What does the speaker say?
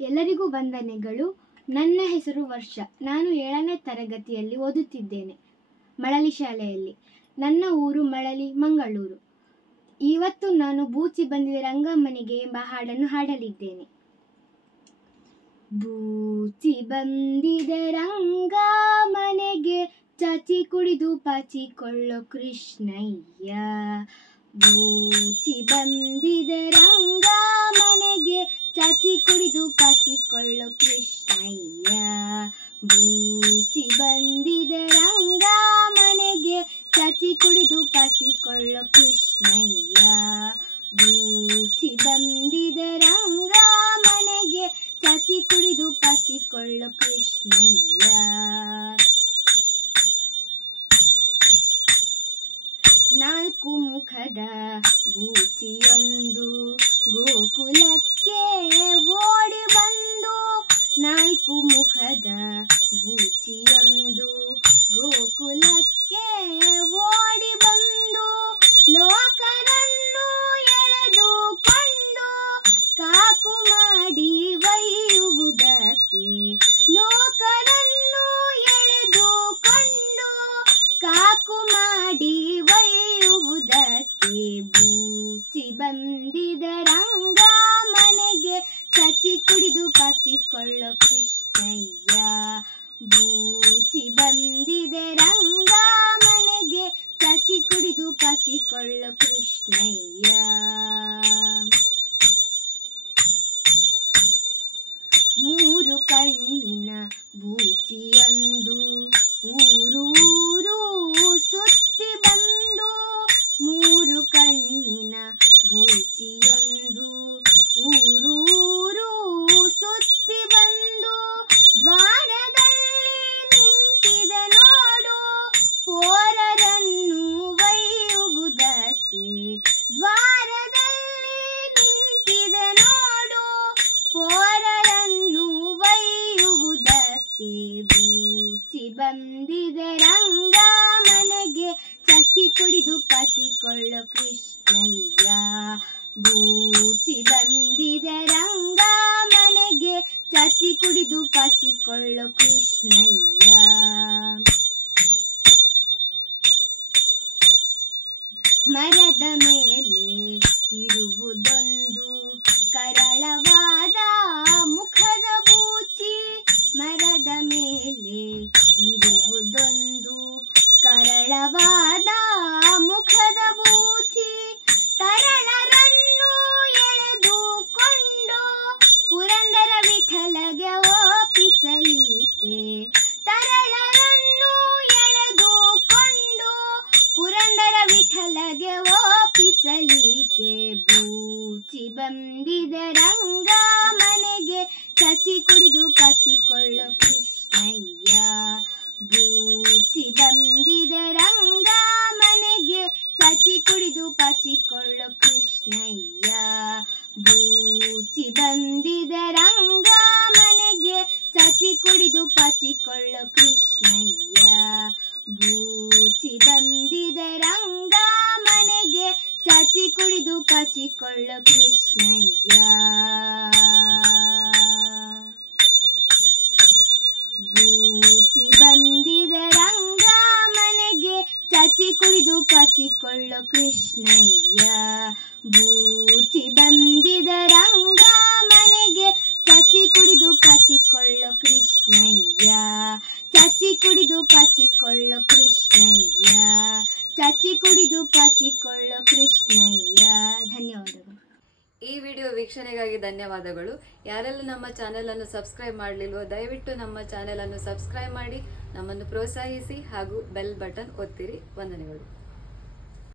ಎಲ್ಲರಿಗೂ ವಂದನೆಗಳು. ನನ್ನ ಹೆಸರು ವರ್ಷ. ನಾನು ಏಳನೇ ತರಗತಿಯಲ್ಲಿ ಓದುತ್ತಿದ್ದೇನೆ, ಮಳಲಿ ಶಾಲೆಯಲ್ಲಿ. ನನ್ನ ಊರು ಮಳಲಿ, ಮಂಗಳೂರು. ಇವತ್ತು ನಾನು ಬೂಚಿ ಬಂದಿದ ರಂಗಮ್ಮನಿಗೆ ಎಂಬ ಹಾಡನ್ನು ಹಾಡಲಿದ್ದೇನೆ. ಬೂಚಿ ಬಂದಿದೆ ರಂಗ ಮನೆಗೆ ಚಾಚಿ ಕುಡಿದು ಪಾಚಿಕೊಳ್ಳೋ ಕೃಷ್ಣಯ್ಯ. ಬೂಚಿ ಬಂದಿದೆ ರಂಗ ಚಾಚಿ ಕುಡಿದು ಪಾಚಿಕೊಳ್ಳೋ ಕೃಷ್ಣಯ್ಯ ಬೂಚಿ ಬಂದಿದೆ ರಂಗ ಮನೆಗೆ ಚಾಚಿ ಕುಡಿದು ಪಾಚಿಕೊಳ್ಳೋ ಕೃಷ್ಣಯ್ಯ ನಾಲ್ಕು ಮುಖದ ಬೂಚಿಯೊಂದು ಗೋಕುಲಕ್ಕೆ ಮಾಡಿ ಒಯ್ಯುವುದಕ್ಕೆ ಬೂಚಿ ಬಂದಿದ ರಂಗ ಮನೆಗೆ ಕಚಿ ಕುಡಿದು ಪಚಿಕೊಳ್ಳೋ ಕೃಷ್ಣಯ್ಯ. ಬೂಚಿ ಬಂದಿದೆ ರಂಗ ಮನೆಗೆ ಕಚಿ ಕುಡಿದು ಪಚಿಕೊಳ್ಳೋ ಕೃಷ್ಣಯ್ಯ. ಬಂದಿದೆ ರಂಗ ಮನೆಗೆ ಚಚಿ ಕುಡಿದು ಪಚಿಕೊಳ್ಳು ಕೃಷ್ಣಯ್ಯ. ಬೂಚಿ ಬಂದಿದೆ ರಂಗ ಮನೆಗೆ ಚಚಿ ಕುಡಿದು ಪಚಿಕೊಳ್ಳು ಕೃಷ್ಣಯ್ಯ. ಮರದ ಮೇಲೆ ಇರುವುದೊಂದು ಕರಳವಾದ ಬಂದಿದೆ ರಂಗ ಮನೆಗೆ. ಚಚಿ ಕುಡಿದು ಪಚಿಕೊಳ್ಳು ಕೃಷ್ಣಯ್ಯ. ಬೂಚಿ ಬಂದಿದೆ ರಂಗ ಮನೆಗೆ. ಚಾಚಿ ಕುಡಿದು ಪಚಿಕೊಳ್ಳು ಕೃಷ್ಣಯ್ಯ. ಬೂಚಿ ಬಂದಿದೆ ರಂಗ ಮನೆಗೆ. ಚಚಿ ಕುಡಿದು ಪಚಿಕೊಳ್ಳು ಕೃಷ್ಣಯ್ಯ. ಬೂಚಿ ಬಂದಿದೆ ರಂಗ ಕೃಷ್ಣಯ್ಯ ಚಾಚಿ ಕುಡಿದು ಪಚಿಕೊಳ್ಳೋ ಕೃಷ್ಣಯ್ಯ. ಚಾಚಿ ಕುಡಿದು ಪಚಿಕೊಳ್ಳೋ ಕೃಷ್ಣಯ್ಯ. ಧನ್ಯವಾದಗಳು. ಈ ವಿಡಿಯೋ ವೀಕ್ಷಣೆಗಾಗಿ ಧನ್ಯವಾದಗಳು. ಯಾರೆಲ್ಲ ನಮ್ಮ ಚಾನೆಲ್ ಅನ್ನು ಸಬ್ಸ್ಕ್ರೈಬ್ ಮಾಡಲಿಲ್ವೋ, ದಯವಿಟ್ಟು ನಮ್ಮ ಚಾನೆಲ್ ಅನ್ನು ಸಬ್ಸ್ಕ್ರೈಬ್ ಮಾಡಿ ನಮ್ಮನ್ನು ಪ್ರೋತ್ಸಾಹಿಸಿ ಹಾಗೂ ಬೆಲ್ ಬಟನ್ ಒತ್ತಿರಿ. ವಂದನೆಗಳು.